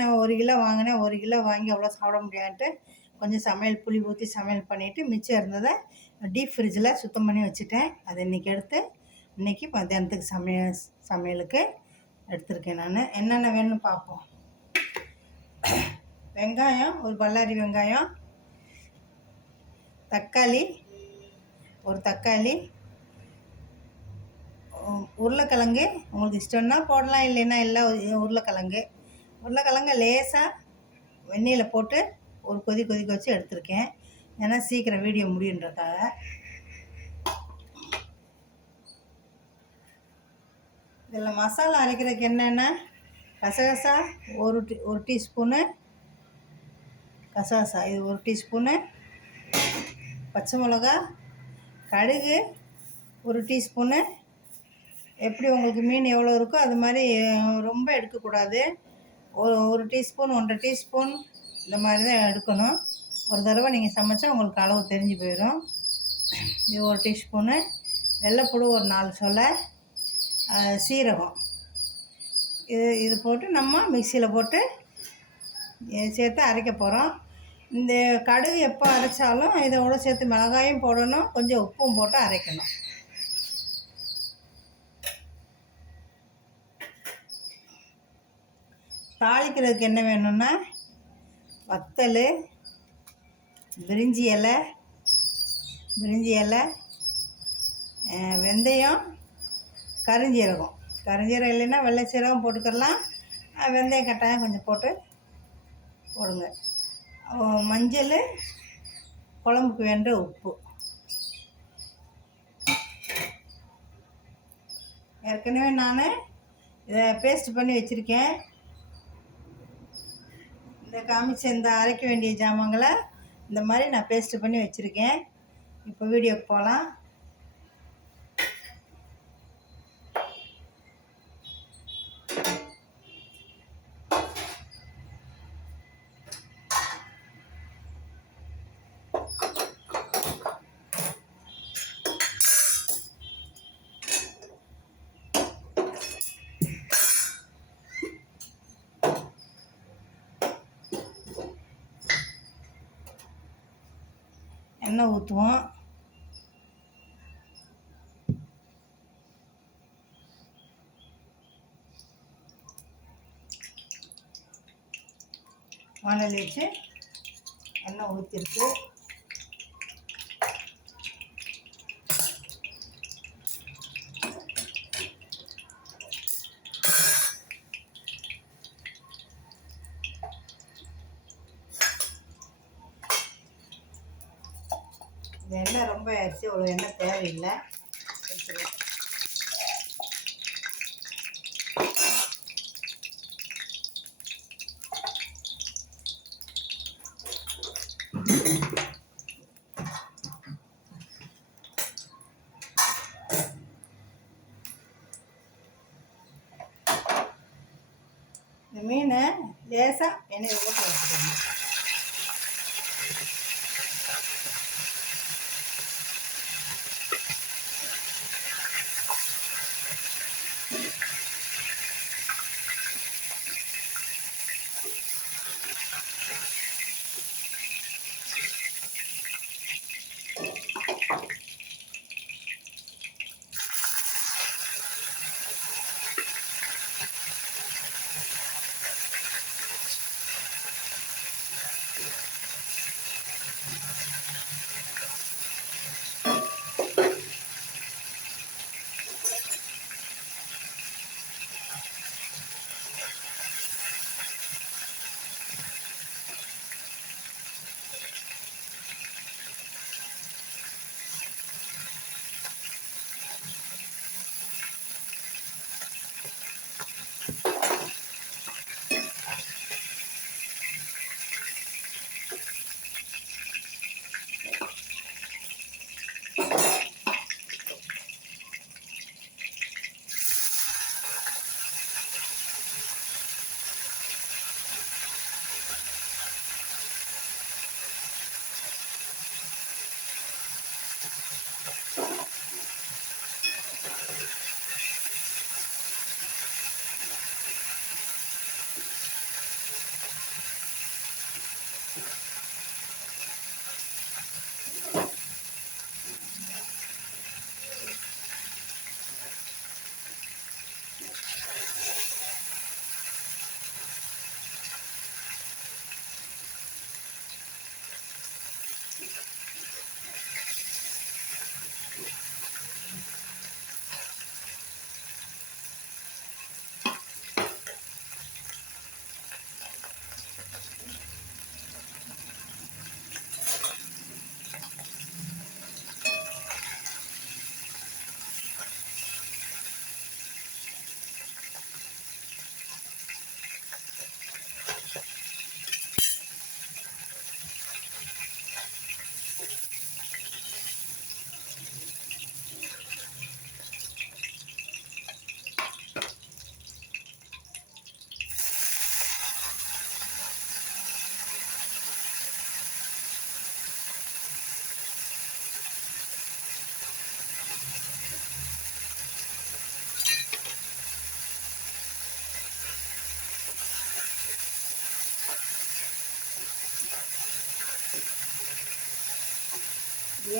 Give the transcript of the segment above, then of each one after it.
நான் 1 கிலோ வாங்கினேன். 1 கிலோ வாங்கி அவ்வளோ சாப்பிட முடியாதுன்ட்டு கொஞ்சம் புளி ஊற்றி சமையல் பண்ணிவிட்டு மிச்சம் இருந்ததை டீப் ஃப்ரிட்ஜில் சுத்தம் பண்ணி வச்சுட்டேன். அதை இன்றைக்கி எடுத்து இன்றைக்கி மத்தியானத்துக்கு சமையலுக்கு எடுத்திருக்கேன். நான் என்னென்ன வேணும்னு பார்ப்போம். வெங்காயம், ஒரு பல்லாரி வெங்காயம், தக்காளி, ஒரு தக்காளி, உருளைக்கிழங்கு உங்களுக்கு இஷ்டம்னா போடலாம், இல்லைன்னா இல்லை. உருளைக்கிழங்கு லேசாக வெந்நீரில் போட்டு ஒரு கொதிக்க வச்சு எடுத்திருக்கேன். ஏன்னா சீக்கிரம் வீடியோ முடியுன்றதுக்காக. இதில் மசாலா அரைக்கிறதுக்கு என்னென்னா கசகசா ஒரு டீஸ்பூனு, கசகசா இது 1 டீஸ்பூனு, பச்சை மிளகா, கடுகு 1 டீஸ்பூனு. எப்படி உங்களுக்கு மீன் எவ்வளோ இருக்கோ அது மாதிரி ரொம்ப எடுக்கக்கூடாது. ஒரு டீஸ்பூன் 1.5 டீஸ்பூன் இந்த மாதிரி தான் எடுக்கணும். ஒரு தடவை நீங்கள் சமைச்சா உங்களுக்கு அளவு தெரிஞ்சு போயிடும். இது 1 டீஸ்பூனு, வெள்ளைப்பூடு ஒரு 4 சொலை, சீரகம் இது போட்டு நம்ம மிக்சியில் போட்டு சேர்த்து அரைக்க போகிறோம். இந்த கடுகு எப்போ அரைச்சாலும் இதோட சேர்த்து மிளகாயும் போடணும், கொஞ்சம் உப்பும் போட்டு அரைக்கணும். தாளிக்கிறதுக்கு என்ன வேணும்னா வத்தல், பிரிஞ்சி இலை, வெந்தயம், கருஞ்சீரகம் இல்லைன்னா வெள்ளை சீரகம் போட்டுக்கலாம். வெந்தயம் கட்டாயம் கொஞ்சம் போடுங்க. மஞ்சள், குழம்புக்கு வேண்ட உப்பு. ஏற்கனவே நான் இதை பேஸ்ட் பண்ணி வச்சுருக்கேன். இந்த அரைக்க வேண்டிய ஜாமான்களை இந்த மாதிரி நான் பேஸ்ட் பண்ணி வச்சுருக்கேன். இப்போ வீடியோக்கு போகலாம். எண்ணெய் ஊற்றுவோம். வானல் வச்சு எண்ணெய் ஊற்றிருக்கு. இந்த எண்ணெய் ரொம்ப ஆயிடுச்சு, அவ்வளோ எண்ணெய் தேவையில்லை. இந்த மீனை லேசாக எண்ணெயில் போட்டு வச்சுக்கணும்.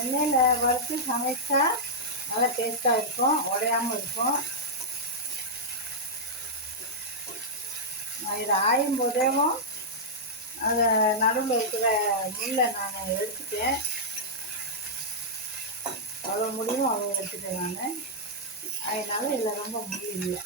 எண்ணெயில் வறுத்து சமைச்சா நல்லா டேஸ்ட்டாக இருக்கும், உடையாமல் இருக்கும். நான் இதை ஆயும் போதேவும் அதை நடுவில் இருக்கிற முள்ளை நான் எடுத்துட்டேன். அவ்வளோ முடியும் அவ்வளோ எடுத்துட்டேன் நான். அதனால இதில் ரொம்ப முள் இல்லை.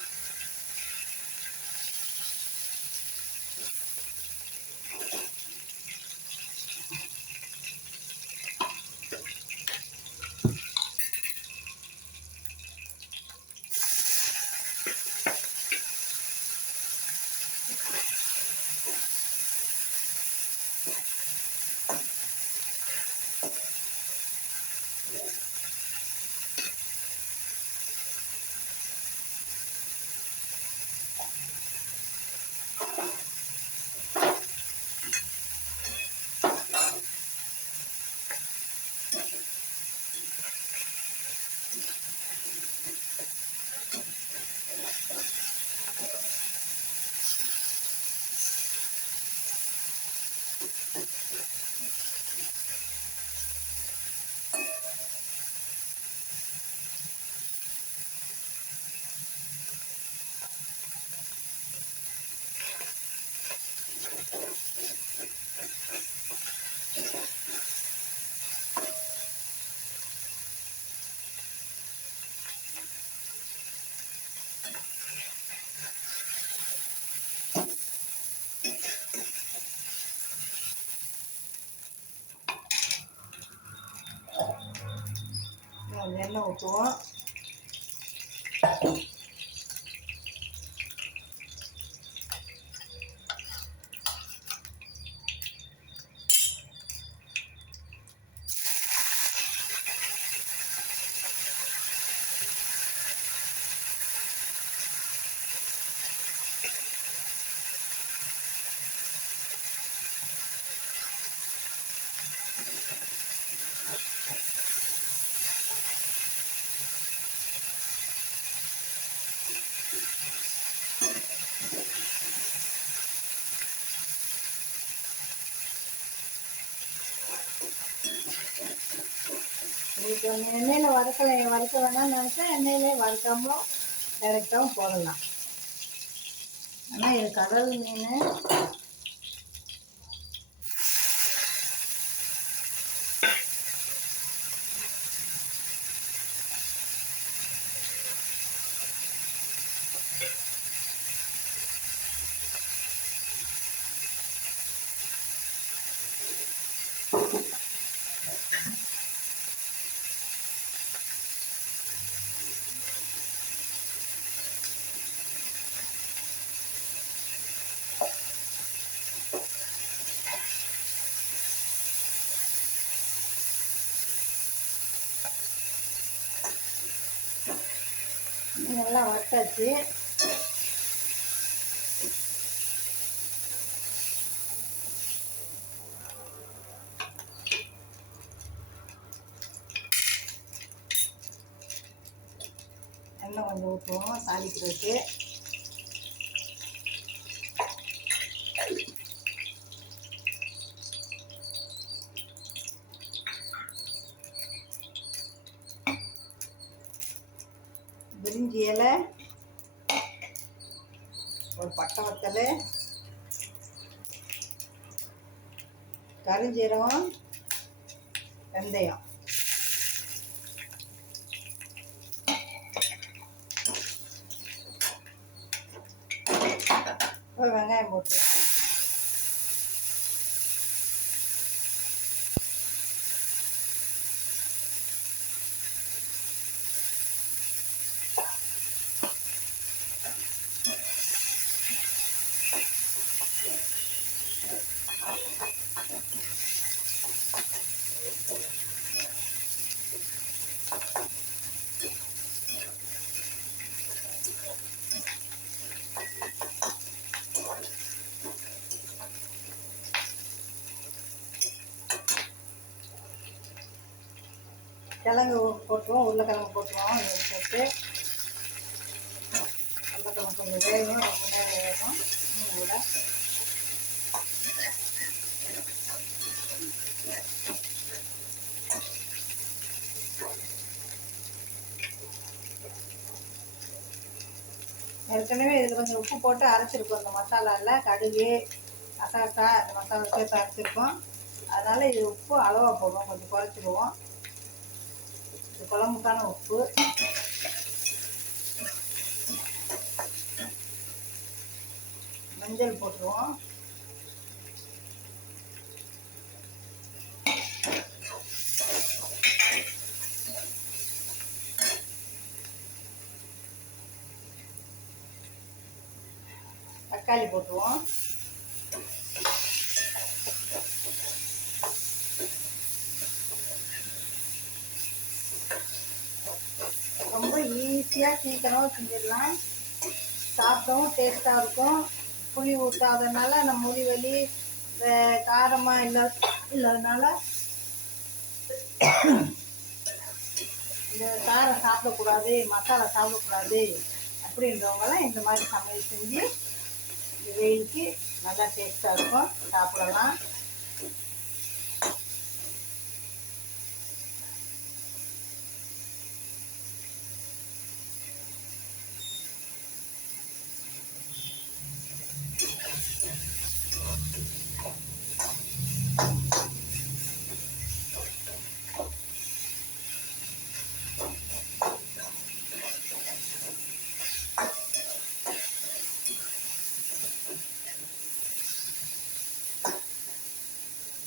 எண்ணெய் ஊற்றுவோம். இப்போ எண்ணெயில் வறுக்க வேணாம்னு நினச்சா எண்ணெயிலே வறுக்காமலும் டைரெக்டாகவும் போடலாம். ஆனால் இது கடல் மீன். நல்லா வறுத்தாச்சு. எண்ணெய் கொஞ்சம் ஊற்றுவோம் தாளிக்கிறதுக்கு. பிரிஞ்சி இலை, ஒரு பட்டை வத்தல், கருஞ்சீரகம், வெந்தயம், ஒரு வெங்காயம் போட்டுருவேன். கிழங்கு போட்டுருவோம், உருளைக்கிழங்கு போட்டுருவோம். இதை போட்டு உருளைக்கிழங்கு கொஞ்சம் வேகும், ரொம்ப நேரம் வேகும். கூட ஏற்கனவே இதில் கொஞ்சம் உப்பு போட்டு அரைச்சிருக்கோம். இந்த மசாலாவில் கடுகு கசகசா இந்த மசாலா சேர்த்து அரைச்சிருக்கோம். அதனால் இது உப்பு அளவாக போடுவோம், கொஞ்சம் குறைச்சிடுவோம். இது குழம்புக்கான உப்பு. மஞ்சள் போட்டுருவோம். தக்காளி போட்டுருவோம். ரொம்ப ஈஸியாக சீக்கிரமாக செஞ்சிடலாம். சாப்பிடவும் டேஸ்ட்டாக இருக்கும். புளி ஊற்றாதனால நம்ம முடி வலி இந்த காரமாக இல்லாதனால இந்த காரம் சாப்பிடக்கூடாது, மசாலா சாப்பிடக்கூடாது அப்படின்றவங்களாம் இந்த மாதிரி சமையல் செஞ்சு இந்த வெயிலுக்கு நல்லா டேஸ்ட்டாக இருக்கும், சாப்பிடலாம்.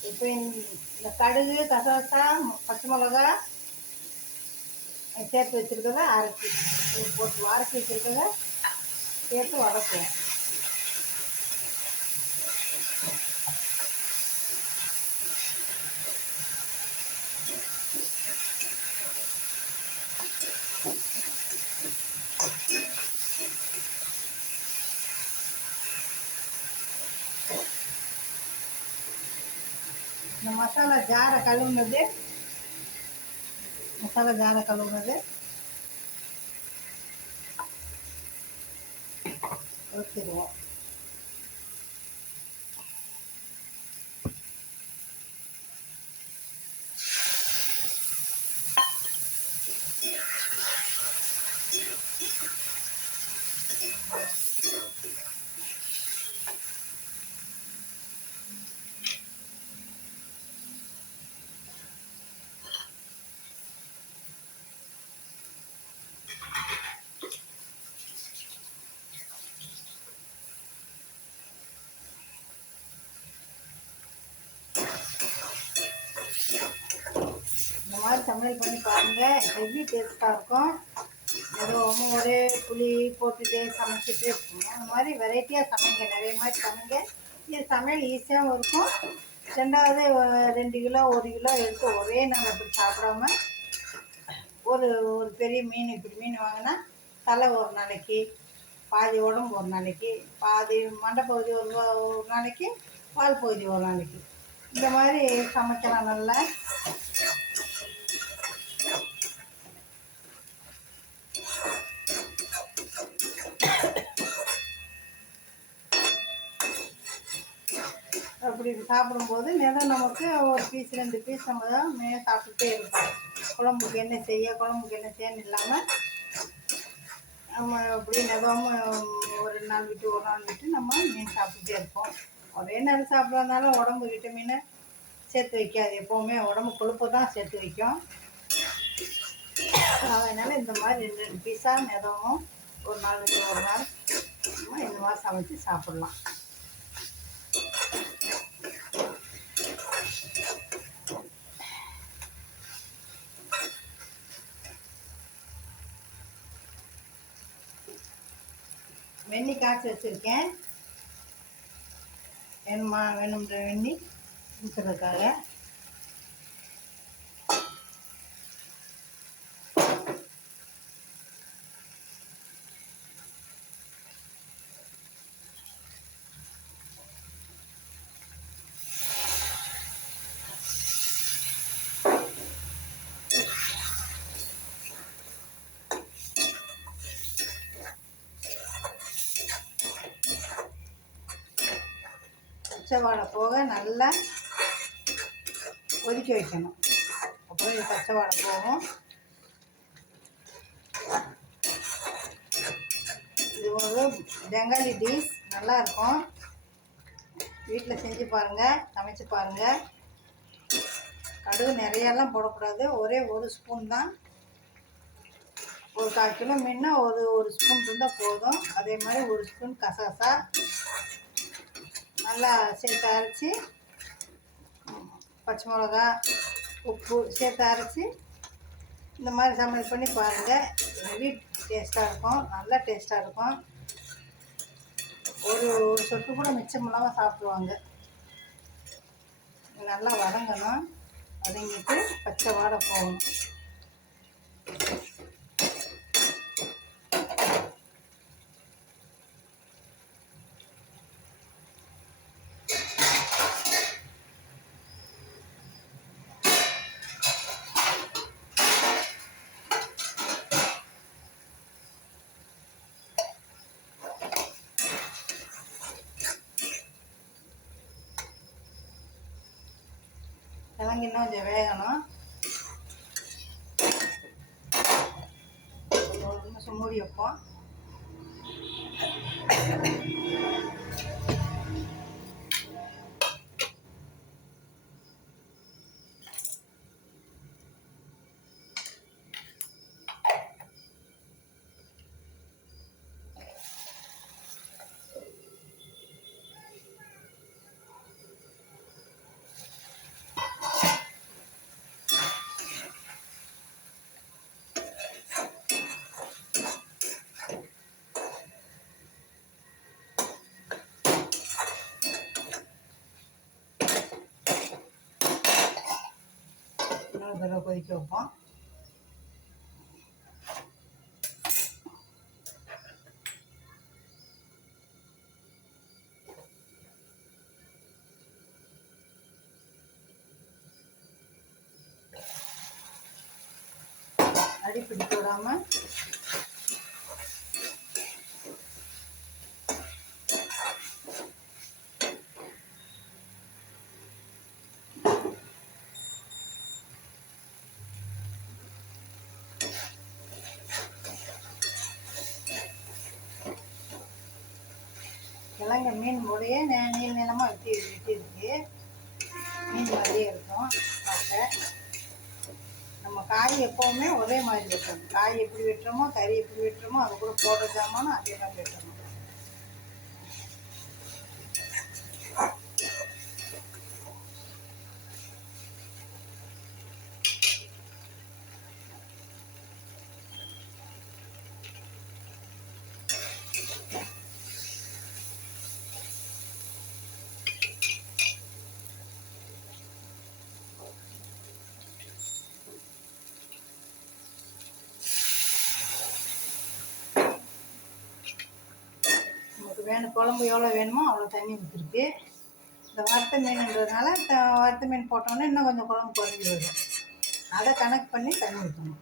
இப்போ இந்த கடுகு கசகசா பச்சை மிளகா சேர்த்து வச்சுருக்கத அரைச்சி போட்டு அரைச்சி வச்சுருக்கத சேர்த்து வதக்குவோம். இந்த மசாலா ஜாரை கழுவுனது ஊற்றிடுவோம். இந்த மாதிரி சமையல் பண்ணி பாருங்கள், ஹெவி டேஸ்ட்டாக இருக்கும். ஏதோ ஒரே புளி போட்டுட்டு சமைச்சிட்டு இருக்கணும். அந்த மாதிரி வெரைட்டியாக சமைங்க, நிறைய மாதிரி சமைங்க. இது சமையல் ஈஸியாகவும் இருக்கும். ரெண்டாவது 2 கிலோ 1 கிலோ எடுத்து ஒரே நாள் அப்படி சாப்பிடாம ஒரு பெரிய மீன் இப்படி மீன் வாங்கினா தலை ஒரு நாளைக்கு, பாதி உடம்பு ஒரு நாளைக்கு, பாதி மண்டை பகுதி ஒரு நாளைக்கு, பால் பகுதி ஒரு நாளைக்கு, இந்த மாதிரி சமைக்கலாம் நல்லா. அப்படி சாப்பிடும்போது நமக்கு ஒரு பீஸ் 2 பீஸ் நம்ம தான் சாப்பிட்டுட்டே இருப்போம். குழம்புக்கு என்ன செய்யன்னு இல்லாமல் நம்ம அப்படி ஒரு நாள் விட்டு நம்ம மீன் சாப்பிட்டுட்டே இருப்போம். ஒரே நாள் சாப்பிட்றதுனால உடம்பு விட்டமினை சேர்த்து வைக்காது, எப்போவுமே உடம்பு கொழுப்பு தான் சேர்த்து வைக்கும். அதனால் இந்த மாதிரி 2 பீஸாக மிதமும் ஒரு நாள் விட்டு ஒரு நாள் நம்ம இந்த மாதிரி சமைச்சு சாப்பிட்லாம். வெந்நி காய்ச்சி வச்சுருக்கேன், வேணுன்ற வெந்நி ஊற்றுறதுக்காக. பச்சை வாடை போக நல்லா கொதிக்க வைக்கணும். அப்புறம் இது பச்சை வாடை போகும். இது ஒரு பெங்காலி டிஷ், நல்லாயிருக்கும். வீட்டில் செஞ்சு பாருங்கள், சமைச்சு பாருங்கள். கடுகு நிறையெல்லாம் போடக்கூடாது, ஒரே ஒரு ஸ்பூன் தான். ஒரு 1/4 கிலோ மீன்னா ஒரு ஸ்பூன் இருந்தால் போதும். அதே மாதிரி ஒரு ஸ்பூன் கசகசா நல்லா சேர்த்து அரைச்சி, பச்சை மிளகா, உப்பு சேர்த்து அரைச்சி இந்த மாதிரி சமையல் பண்ணி பாருங்கள். ஹெவி டேஸ்ட்டாக இருக்கும், நல்லா டேஸ்ட்டாக இருக்கும். ஒரு சொட்டு கூட மிச்சம் இல்லாமல் சாப்பிடுவாங்க. நல்லா வதங்கணும், வதங்கிட்டு பச்சை வாடை போகணும். கிழங்கு இன்னும் கொஞ்சம் வேகணும். ஒரு நிமிஷம் மூடி வைப்போம். இன்னொரு தடவை கொதிக்க வைப்போம். அடி பிடிக்க விடாமல் கிழங்க மீன் போடையே நீள நீளமாக வெட்டியிருக்கு. மீன் மாதிரியே இருக்கும் பார்க்க. நம்ம காய் எப்போவுமே ஒரே மாதிரி வெட்டணும். காய் எப்படி வெட்டுறோமோ, கறி எப்படி வெட்டுறோமோ, அது கூட போடுற ஜாமானும் அதே மாதிரி வெட்டணும். வேணும் குழம்பு எவ்வளோ வேணுமோ அவ்வளோ தண்ணி ஊற்றிருக்கு. இந்த வறுத்த மீனுன்றதுனால வறுத்த மீன் போட்டோன்னே இன்னும் கொஞ்சம் குழம்பு குறைஞ்சி வரும். அதை கணக்கு பண்ணி தண்ணி ஊற்றணும்.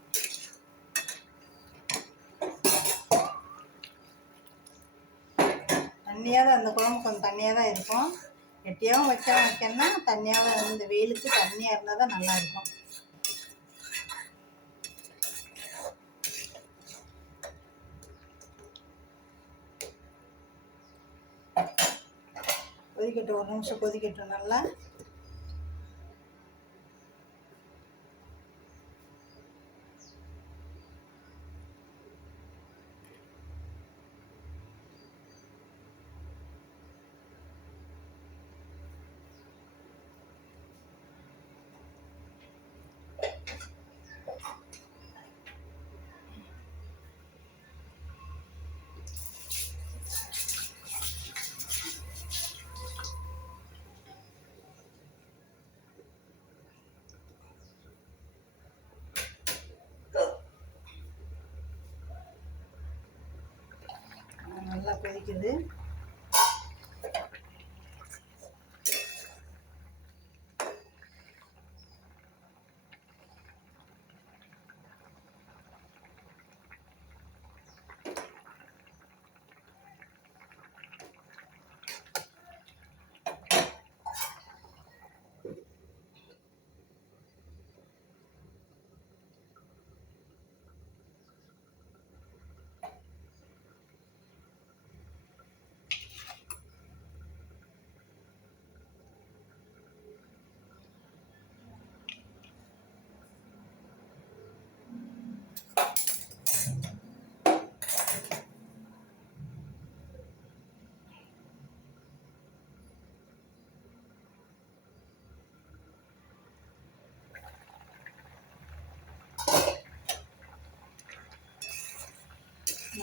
தண்ணியாக தான், அந்த குழம்பு கொஞ்சம் தண்ணியாக தான் இருக்கும். கெட்டியாகவும் வைக்கணும்னா தண்ணியாக தான், இந்த வெயிலுக்கு தண்ணியாக இருந்தால் தான் நல்லாயிருக்கும். கொதிக்கட்டும், ஒரு நிமிஷம் கொதிக்கட்டும் நல்லா. நல்லா கொதிக்குது.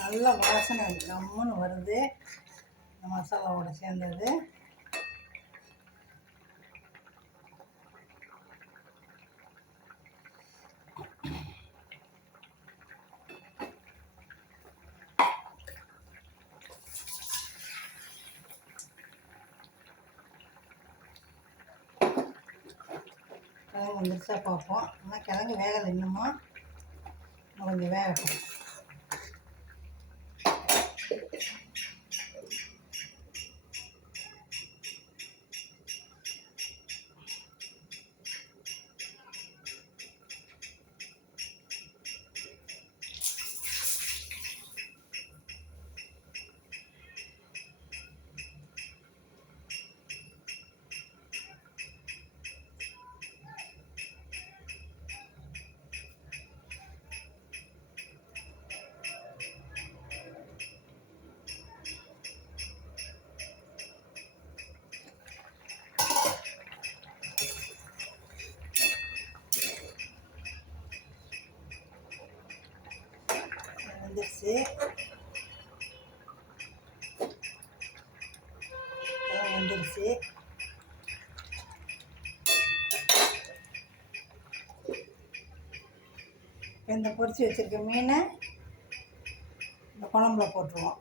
நல்ல வாசனை கம்முன்னு வருது இந்த மசாலாவோட சேர்ந்தது. கிழங்கு வந்துருச்சா பார்ப்போம். ஆனால் கிழங்கு வேகலை இன்னுமா, கொஞ்சம் வேகட்டும். வந்துருச்சு, வந்துருச்சு. இந்த பொரிச்சு வச்சுருக்க மீனை இந்த குழம்புல போட்டுருவோம்.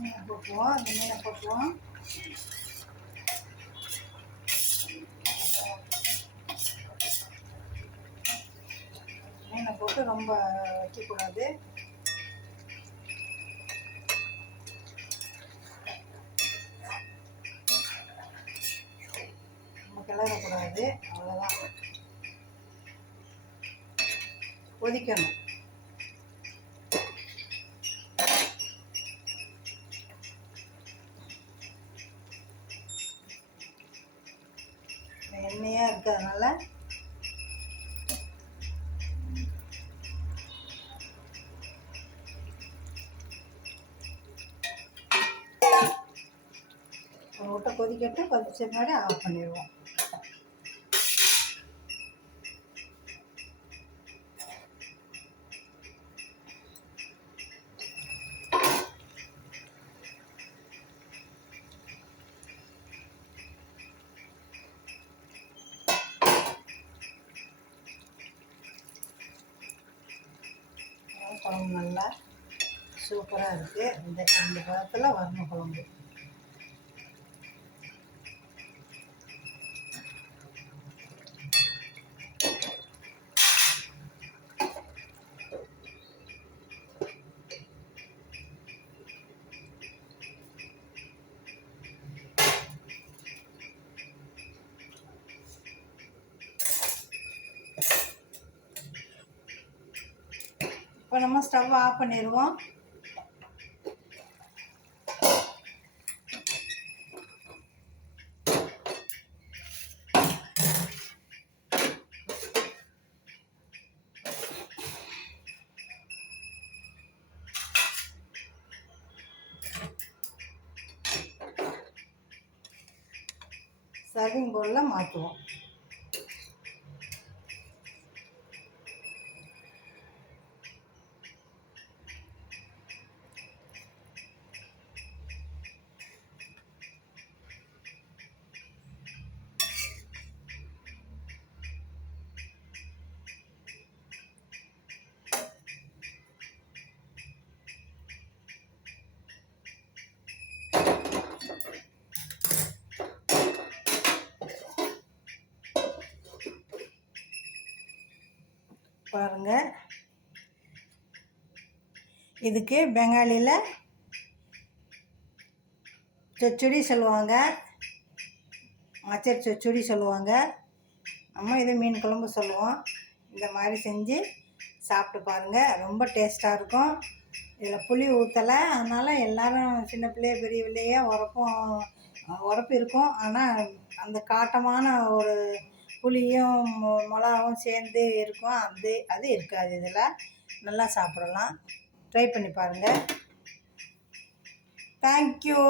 மீனை போட்டுருவோம், அந்த மீனை போட்டுருவோம். மீனை போட்டு ரொம்ப வைக்கக்கூடாது. நம்ம கிளறக்கூடாது, அவ்வளோதான். கொதிக்கணும். எண்ணெயாக இருக்கிறதுனால விட்ட கொதிக்கட்டு, கொதிச்ச முன்னாடி ஆஃப் பண்ணிடுவோம். குழம்பு நல்லா சூப்பராக இருக்குது. இந்த பதத்தில் வரணும் குழம்பு. இப்போ நம்ம ஸ்டவ் ஆஃப் பண்ணிடுவோம். சர்விங் பவுலில் மாற்றுவோம். பாருங்கள், இதுக்கு பெங்காலியில் சொச்சுடி சொல்லுவாங்க, மச்சர் சொச்சுடி சொல்லுவாங்க. நம்ம இதை மீன் குழம்பு சொல்லுவோம். இந்த மாதிரி செஞ்சு சாப்பிட்டு பாருங்கள், ரொம்ப டேஸ்ட்டாக இருக்கும். இதில் புளி ஊற்றலை, அதனால் எல்லோரும் சின்ன பிள்ளைய பெரிய பிள்ளைய உரப்பு இருக்கும். ஆனால் அந்த காட்டமான ஒரு புளியும் மிளகாவும் சேர்ந்து இருக்கும், அது இருக்காது. இதில் நல்லா சாப்பிடலாம். ட்ரை பண்ணி பாருங்கள். தேங்க்யூ.